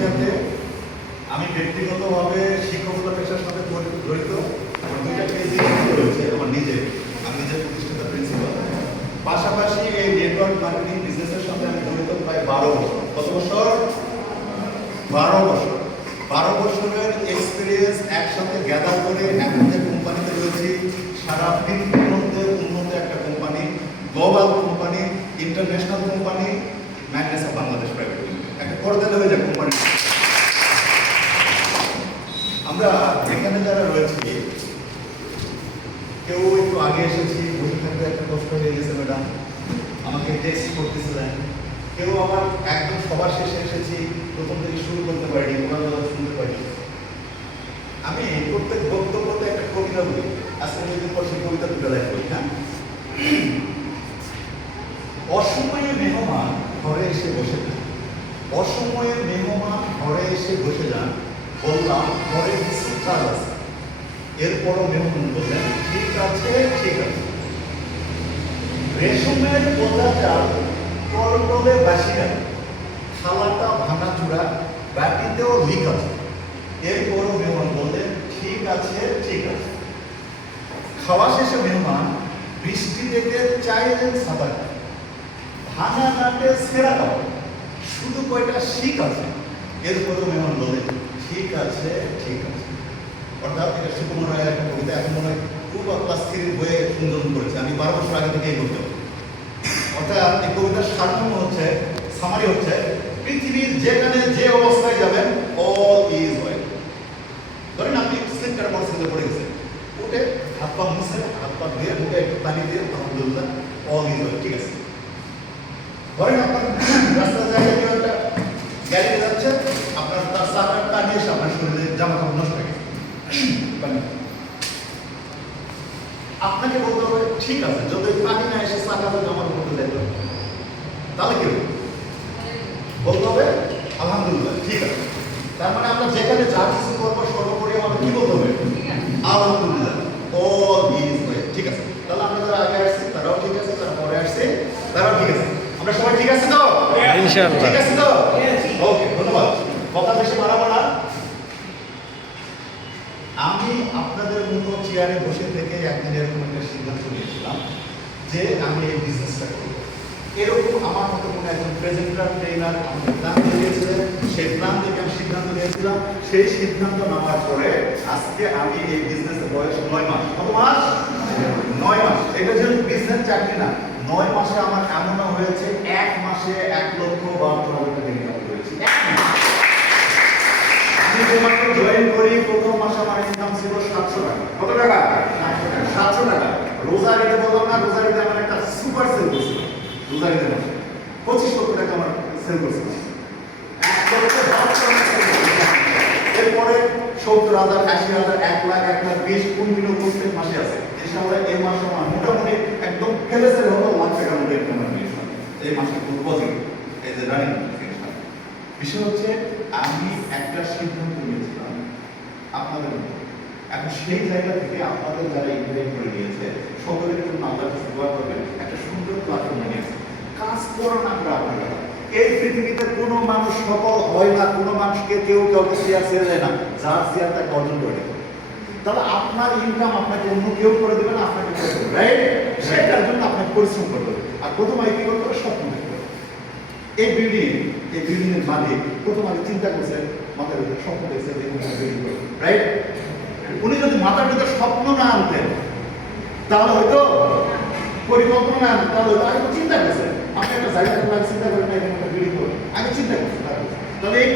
মালয়েশিয়াতে আমি ব্যক্তিগতভাবে শিক্ষকতা পেশার সাথে জড়িত। আমার দুইটা পেজ রয়েছে আমার নিজের, আমি নিজের প্রতিষ্ঠিত প্রিন্সিপাল। পাশাপাশি এই নেটওয়ার্ক মার্কেটিং বিজনেসের সাথে আমি জড়িত প্রায় 12 বছর। কত বছর? 12 বছর। 12 বছরের এক্সপিরিয়েন্স একসাথে গ্যাদার করে এখন যে কোম্পানিতে রয়েছি, সারা পৃথিবীর মধ্যে উন্নত একটা company, global company, international company, Magnes of Bangladesh private limited, একটা করদালে হয়ে যায় কোম্পানি। আমরা এখানে যারা রয়েছি, কেউ একটু আগে এসেছি, বসে থাকতে একটা কষ্ট হয়ে গেছে ম্যাডাম, আমাকে টেক্সট করতেছিলেন। কেউ আবার একদম সবার শেষে এসেছি, প্রথম থেকে শুরু করতে পারিনি, ওনার কথা শুনতে পারিনি। আমি প্রত্যেক বক্তব্যতে একটা কবিতা বলি, আজকে কিছুদিন পর সেই কবিতা দুটো লাইন বলি। হ্যাঁ, অসময়ে মেহমান ঘরে এসে বসে যান, অসময়ে মেহমান ঘরে এসে বসে যান, বললাম ঘরে কিছু কাজ আছে। এরপরও মেহমান বললেন ঠিক আছে ঠিক আছে। রেশমের বোঝা চাল কলকলে বাসিয়া, থালাটা ভাঙাচুরা, বাটিতেও লিক আছে। এরপরও মেহমান বললেন ঠিক আছে ঠিক আছে। খাওয়া শেষে মেহমান বৃষ্টি দেখে চাইলেন সাঁতার, ভাঙা নাটে সেরা খাওয়া, শুধু কয়টা শিক আছে। এরপরও মেহমান বললেন ঠিক আছে ঠিক আছে। অর্থাৎ এটা সুকুমার রায়ের একটা কবিতা, এখন মনে হয় খুব ক্লাস 3 বইয়ে সংযোজন করেছে, আমি 12 বছর আগে থেকে এই করতে। অর্থাৎ এই কবিতার সারমর্ম হচ্ছে, সামারি হচ্ছে, পৃথিবীর যেখানে যে অবস্থায় যাবেন অল ইজ ওয়েল। ধরেন আপনি স্লিপ কাটা পরিস্থিতিতে পড়ে গেছেন, উঠে হাত পা মুছে, হাত পা ধুয়ে মুখে একটু পানি দিয়ে আলহামদুলিল্লাহ অল ইজ ওয়েল, ঠিক আছে। ধরেন আপনার রাস্তার জায়গায় কেউ একটা গাড়ি যাচ্ছে, আপনার তার চাকা টানিয়ে এসে আপনার শরীরে জামা কাপড় নষ্ট হয়ে গেছে, আপনাকে বলতে হবে ঠিক আছে, যদি পানি না এসে চাকাতে জামা কাপড় যেত তাহলে কি বলতে হবে আলহামদুলিল্লাহ ঠিক আছে। তার মানে আমরা যেখানে যা কিছু করবো সর্বোপরি আমাদের কি বলতে হবে আলহামদুলিল্লাহ, অল ইজ ওয়েল, ঠিক আছে। তাহলে আমরা যারা আগে আসছি তারাও ঠিক আছে, যারা পরে আসছে তারাও ঠিক আছে। আমরা সবাই ঠিক আছে তো? ইনশাআল্লাহ ঠিক আছে তো? ওকে, ধন্যবাদ। কথা বেশি বাড়াবো না। আমি আপনাদের মতো চেয়ারে বসে থেকে একদিন এরকম একটা সিদ্ধান্ত নিয়েছিলাম যে আমি এই বিজনেসটা করব। এরকম আমার মতো কোনো একজন প্রেজেন্টার ট্রেনার আমাকে প্ল্যান দিয়েছিলেন, সেই প্ল্যান থেকে আমি সিদ্ধান্ত নিয়েছিলাম। সেই সিদ্ধান্ত নেওয়ার পরে আজকে আমি এই বিজনেসের বয়স 9 মাস। কত মাস? 9 মাস। এটা যে বিজনেস চাকরি না, 9 মাসে আমার এমনও হয়েছে 1 মাসে 1,52,000 টাকা ইনকাম করেছি। আমি যখন জয়েন করি প্রথম মাসে আমার ইনকাম ছিল 700 টাকা। কত টাকা? 700 টাকা। রোজার ঈদে বললাম না, রোজার ঈদে আমার একটা সুপার সেল করছিল। রোজার ঈদে 25 লক্ষ টাকা আমার সেল করছিল। এরপরে 70,000, 80,000, 1 লাখ, 1,20,000 কন্টিনিউ প্রত্যেক মাসে আছে। ইনশাআল্লাহ এই মাসে আমার মোটামুটি একদম ফেলেছে হলো লাখ টাকার মধ্যে ইনকাম হবে এই মাসে। খুব পজিটিভ, এই যে রানিং। বিষয় হচ্ছে আমি একটা সিদ্ধান্ত নিয়েছিলাম আপনাদের মধ্যে। এখন সেই জায়গা থেকে আপনাদের যারা ইনভাইট করে নিয়েছে সকলের জন্য আল্লাহর কাছে দোয়া করবেন, একটা সুন্দর প্ল্যাটফর্ম নিয়েছে। কাজ করেন আমরা আপনারা। এই পৃথিবীতে কোনো মানুষ সফল হয় না, কোনো মানুষকে কেউ কাউকে শেয়ার ছেড়ে দেয় না, যার শেয়ার তাকে অর্জন করে দেবে। তাহলে আপনার ইনকাম আপনাকে অন্য কেউ করে দেবে না, আপনাকে করে দেবে, রাইট? সেটার জন্য আপনাকে পরিশ্রম করতে হবে। আর প্রথম আগে কি করতে হবে? স্বপ্ন দেখতে হবে। এই বিল্ডিং এর মালিক প্রথম আগে চিন্তা করছে, মাথার ভিতরে স্বপ্ন দেখছে, রাইট? উনি যদি মাথার ভিতরে স্বপ্ন না আনতেন তাহলে হয়তো পরিকল্পনা না আনতেন, তাহলে হয়তো আগে চিন্তা করছে। আপনি একটা জায়গা চিন্তা করেন না, এখানে একটা বিল্ডিং করবেন, আগে চিন্তা করছেন, তাহলে এই